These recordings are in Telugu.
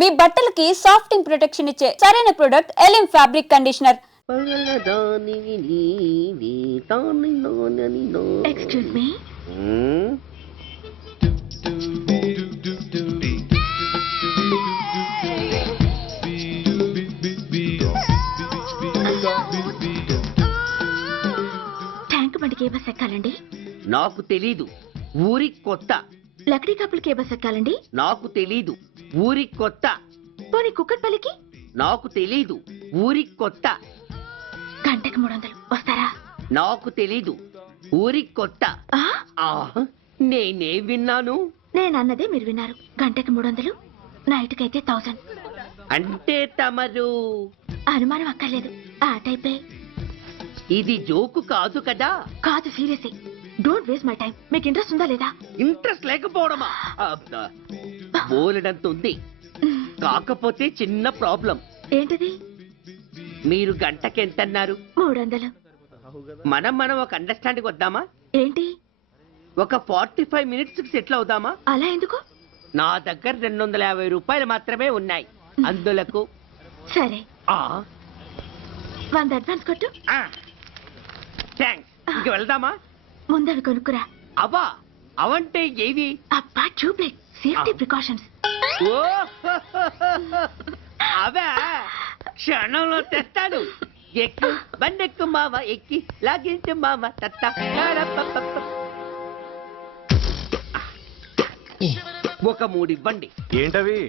మీ బట్టలకి సాఫ్టింగ్ ప్రొటెక్షన్ ఇచ్చే సరైన ప్రొడక్ట్ ఎలిమ్ fabric conditioner. Excuse me, tank బండికి ఏ బస్ ఎక్కాలండి? నాకు తెలీదు, ఊరి కొత్త. లక్డీ కప్పులకి ఏ బస్ ఎక్కాలండి? నాకు తెలీదు, ఊరి కొత్త. పోనీ కుక్కట్పల్లికి? నాకు తెలీదు, ఊరి కొత్త. గంటకి 300 వస్తారా? నాకు తెలీదు, ఊరి కొత్త. ఆ? నేనే విన్నాను. నేను అన్నదే మీరు విన్నారు. గంటకి 300, నైట్కి అయితే 1000. అంటే తమరు అనుమానం అక్కర్లేదు, ఆ టైపే. ఇది జోకు కాదు కదా? కాదు, serious. Don't waste my time. మీకు ఇంట్రెస్ట్ ఉందా లేదా? ఇంట్రెస్ట్ లేకపోవడమా? బోలెడంత ఉంది, కాకపోతే చిన్న ప్రాబ్లం. ఏంటిది? మీరు గంటకి ఎంత అన్నారు? 300. మనం ఒక అండర్స్టాండింగ్ వద్దామా? ఏంటి? ఒక 45 మినిట్స్ కి సెటిల్ అవుదామా? అలా ఎందుకు? నా దగ్గర 250 రూపాయలు మాత్రమే ఉన్నాయి. అందులకు సరే, ఆ 100 అడ్వాన్స్ కొట్టు. థ్యాంక్స్. ఇంక వెళ్దామా? ముందవి కొనుక్కురా. అబ్బా, అవంటే ఏవి? అబ్బా, ట్యూబ్లైట్, సేఫ్టీ ప్రికాషన్స్. ఓ అవే క్షణంలో తెస్తాను. ఎక్కు, బండెక్కు మావ, ఎక్కి లాగించు మావ. తత్త ఒక 3 ఇవ్వండి. ఏంటవి?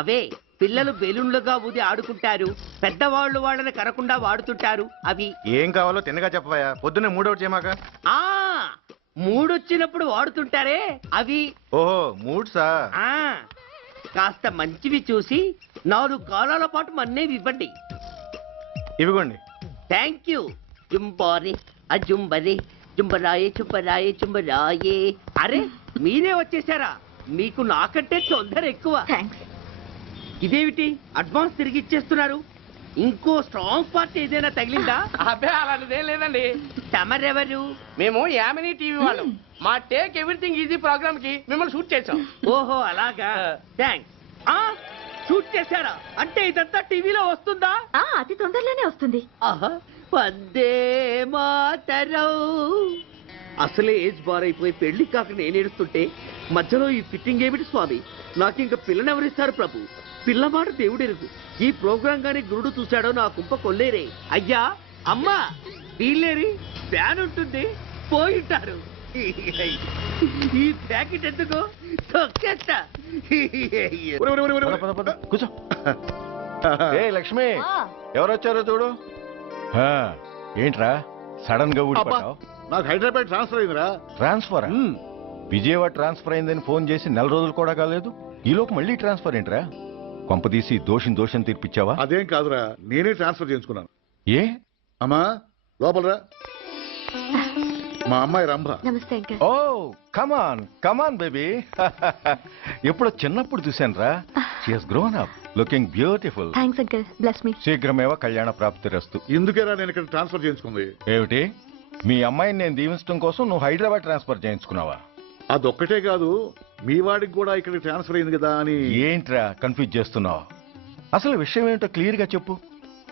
అవే పిల్లలు బెలూన్లుగా ఊది ఆడుకుంటారు, పెద్దవాళ్ళు వాళ్ళని కరకుండా వాడుతుంటారు. అవి ఏం కావాలో తిన్నగా చెప్పవా? పొద్దున్నే మూడోటి చేయమాక. ఆ 3 వచ్చినప్పుడు వాడుతుంటారే అవి. ఓహో, మూడ్సా? ఆ కాస్త మంచివి చూసి 4 కాలాల పాటు మన్నేవి ఇవ్వండి. ఇవిగోండి. Thank you. జుంబారే అజుంబరే, జుంబరాయే చుంబరాయే చుంబరాయే. అరే, మీరే వచ్చేసారా? మీకు నాకంటే తొందర ఎక్కువ. థ్యాంక్స్. ఇదేమిటి అడ్వాన్స్ తిరిగి ఇచ్చేస్తున్నారు? ఇంకో స్ట్రాంగ్ పార్ట్ ఏదైనా తగిలిందా? అబ్బే, అలాంటిదేం లేదండి. తమరెవరు? మేము యామినీ టీవీ వాళ్ళం. మా టేక్ ఎవ్రీథింగ్ ఈజీ ప్రోగ్రామ్ కి మిమ్మల్ని షూట్ చేసాం. ఓహో, అలాగా. థ్యాంక్స్. షూట్ చేశారా? అంటే ఇదంతా టీవీలో వస్తుందా? అతి తొందరలోనే వస్తుంది. ఆహా, వందే మాతరం. అసలే ఏజ్ బార్ అయిపోయి పెళ్లి కాక నేనేడుస్తుంటే మధ్యలో ఈ ఫిట్టింగ్ ఏమిటి స్వామి? నాకింక పిల్లనెవరిస్తారు ప్రభు? పిల్లవాడు దేవుడెరుగు. ఈ ప్రోగ్రాం గాని గురుడు చూశాడో నా కుంప కొల్లేరే. అయ్యా, అమ్మా, వీళ్ళేరి ఫ్యాన్ ఉంటుంది, పోయింటారు. ఈ ప్యాకెట్ ఎందుకు తొక్కేస్తా. కూర్చో. ఏ లక్ష్మి, ఎవరొచ్చారో చూడు. ఏంట్రా సడన్ గా ఊడిపడ్డావు? నాకు హైదరాబాద్ ట్రాన్స్ఫర్ అయిందిరా. ట్రాన్స్ఫర్? విజయవాడ ట్రాన్స్ఫర్ అయిందని ఫోన్ చేసి 4 రోజులు కూడా కాలేదు. ఈలోపు మళ్ళీ ట్రాన్స్ఫర్ ఏంట్రా? కొంపదీసి దోషం తీర్పిచ్చావా? అదేం కాదురా, నేనే ట్రాన్స్ఫర్ చేసుకున్నాను. ఏ? అమ్మా, లోపలరా. మా అమ్మాయి రంభ. నమస్తే అంకల్. ఓ, కమాన్ బేబీ. ఎప్పుడో చిన్నప్పుడు చూశాను రా. She has grown up, looking beautiful. Thanks uncle, bless me. శీఘ్రమేవ కళ్యాణ ప్రాప్తిరస్తు. ఇందుకేరా నేను ఇక్కడ ట్రాన్స్ఫర్ చేయించుకుంది. ఏమిటి? మీ అమ్మాయిని నేను దీవించడం కోసం నువ్వు హైదరాబాద్ ట్రాన్స్ఫర్ చేయించుకున్నావా? అదొక్కటే కాదు, మీ వాడికి కూడా ఇక్కడికి ట్రాన్స్ఫర్ అయింది కదా అని. ఏంట్రా కన్ఫ్యూజ్ చేస్తున్నావు? అసలు విషయం ఏంటో క్లియర్ గా చెప్పు.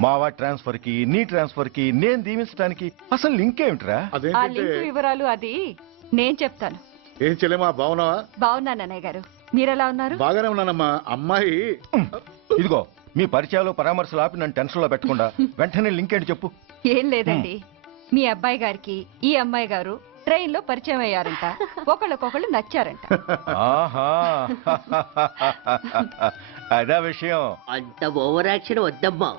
మా వాడి ట్రాన్స్ఫర్ కి నీ ట్రాన్స్ఫర్ కి నేను దీవించడానికి అసలు లింక్ ఏమిట్రా? అదేంటంటే వివరాలు అది నేను చెప్తాను. ఏం చెల్లెమా, బాగున్నావా? బాగున్నాను అన్నయ్య గారు, మీరెలా ఉన్నారు? బాగానే ఉన్నానమ్మా. అమ్మాయి ఇదిగో, మీ పరిచయాలు పరామర్శలు ఆపి నన్ను టెన్షన్ లో పెట్టకుండా వెంటనే లింక్ ఏంటి చెప్పు. ఏం లేదండి, మీ అబ్బాయి గారికి ఈ అమ్మాయి గారు ట్రైన్ లో పరిచయం అయ్యారంట, ఒకళ్ళకొకళ్ళు నచ్చారంట. ఆహా, అదా విషయం. అంత ఓవర్ యాక్షన్ వద్దమ్మా.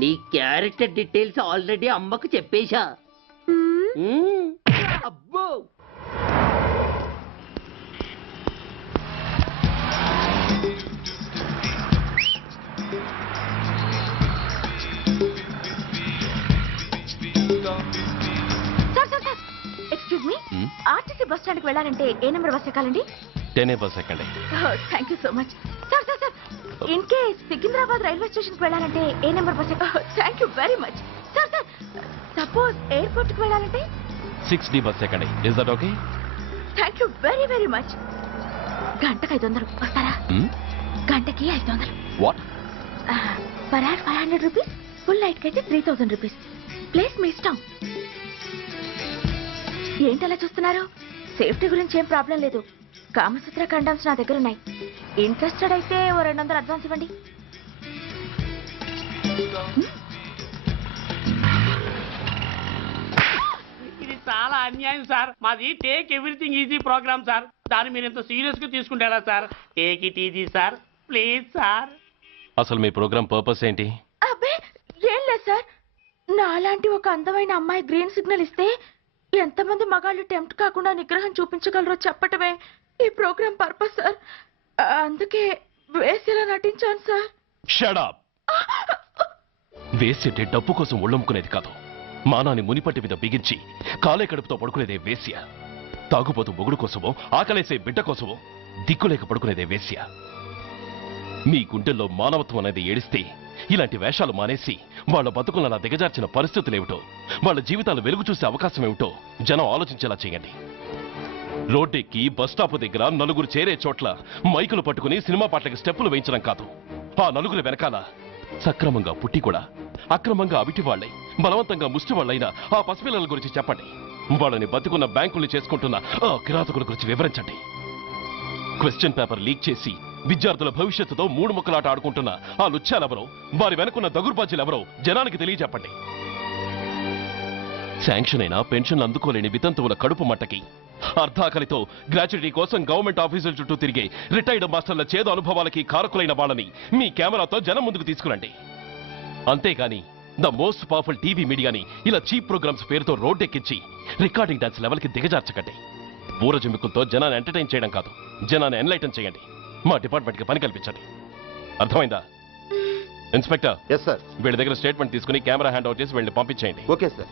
నీ క్యారెక్టర్ డీటెయిల్స్ ఆల్రెడీ అమ్మకు చెప్పేశా. అబ్బో, excuse me, RTC bus stand కి వెళ్ళాలంటే ఏ నెంబర్ బస్ ఎక్కాలండి? 10 బస్ ఎక్కండి. Thank you so much. Sir sir sir, in case Secunderabad railway station కి వెళ్ళాలంటే ఏ నెంబర్ బస్ ఎక్కాలి? Thank you very much. Sir sir, suppose airport కి వెళ్ళాలంటే 6D బస్ ఎక్కండి. Is that okay? Thank you very very much. గంటకి 500 వస్తారా? గంటకి 500. What? Per hour 500 rupees, full night అయితే 3000 రూపీస్. ప్లేస్ మీ ఇష్టం. ఏంటలా చూస్తున్నారు? సేఫ్టీ గురించి ఏం ప్రాబ్లం లేదు. కామసూత్ర కండమ్స్ నా దగ్గర ఉన్నాయి. ఇంట్రెస్టెడ్ అయితే ఓ 200 అడ్వాన్స్ ఇవ్వండి. ఇది చాలా అన్యాయం సార్. మాది take everything easy programme sir. దాన్ని మీరు ఇంత సీరియస్ గా తీసుకుంటారా sir? Take it easy sir, please sir. అసలు మీ ప్రోగ్రామ్ పర్పస్ ఏంటి? అబ్బే ఏం లేదు సార్. నాలాంటి ఒక అందమైన అమ్మాయి గ్రీన్ సిగ్నల్ ఇస్తే ఎంతమంది మగాళ్ళు టెంప్ట్ కాకుండా నిగ్రహం చూపించగలరో చెప్పటమే ఈ ప్రోగ్రామ్ పర్పస్ సార్. అందుకే వేసేలా నటించాను సార్. Shut up. వేసంటే డబ్బు కోసం ఒళ్ళమ్ముకునేది కాదు. మానాన్ని మునిపట్టి మీద బిగించి కాలే కడుపుతో పడుకునేదే వేశ్య. తాగుపోతూ మొగుడు కోసమో, ఆకలేసే బిడ్డ కోసమో దిక్కులేక పడుకునేదే వేశ్య. మీ గుండెల్లో మానవత్వం అనేది ఏడిస్తే ఇలాంటి వేషాలు మానేసి వాళ్ళ బతుకులను అలా దిగజార్చిన పరిస్థితులేమిటో, వాళ్ళ జీవితాలు వెలుగు చూసే అవకాశం ఏమిటో జనం ఆలోచించేలా చేయండి. రోడ్డెక్కి బస్టాప్ దగ్గర నలుగురు చేరే చోట్ల మైకులు పట్టుకుని సినిమా పాటలకి స్టెప్పులు వేయించడం కాదు. ఆ నలుగురు వెనకాల సక్రమంగా పుట్టి కూడా అక్రమంగా అవిటి వాళ్ళై బలవంతంగా ముష్టి వాళ్ళైన ఆ పసిపిల్లల గురించి చెప్పండి. వాళ్ళని బతుకున్న బ్యాంకుల్ని చేసుకుంటున్న ఆ కిరాతకుల గురించి వివరించండి. క్వశ్చన్ పేపర్ లీక్ చేసి విద్యార్థుల భవిష్యత్తుతో మూడు ముక్కలాట ఆడుకుంటున్న ఆ లుచ్చాలెవరో, వారి వెనుకున్న దగుర్బాజీలెవరో జనానికి తెలియజెప్పండి. శాంక్షన్ అయినా పెన్షన్లు అందుకోలేని వితంతువుల కడుపు మట్టకి, అర్ధాకలితో గ్రాట్యుటీ కోసం గవర్నమెంట్ ఆఫీసుల చుట్టూ తిరిగే రిటైర్డ్ మాస్టర్ల చేదు అనుభవాలకి కారకులైన వాళ్ళని మీ కెమెరాతో జనం ముందుకు తీసుకురండి. అంతేగాని ద మోస్ట్ పవర్ఫుల్ టీవీ మీడియాని ఇలా చీప్ ప్రోగ్రామ్స్ పేరుతో రోడ్డెక్కించి రికార్డింగ్ డాన్స్ లెవెల్కి దిగజార్చకండి. ఊరజుమ్మికులతో జనాన్ని ఎంటర్టైన్ చేయడం కాదు, జనాన్ని ఎన్లైటన్ చేయండి. మా డిపార్ట్మెంట్కి పని కల్పించండి. అర్థమైందా? Inspector, yes sir. వీళ్ళ దగ్గర స్టేట్మెంట్ తీసుకుని కెమెరా హ్యాండ్ అవుట్ చేసి వీళ్ళని పంపించేయండి. Okay sir.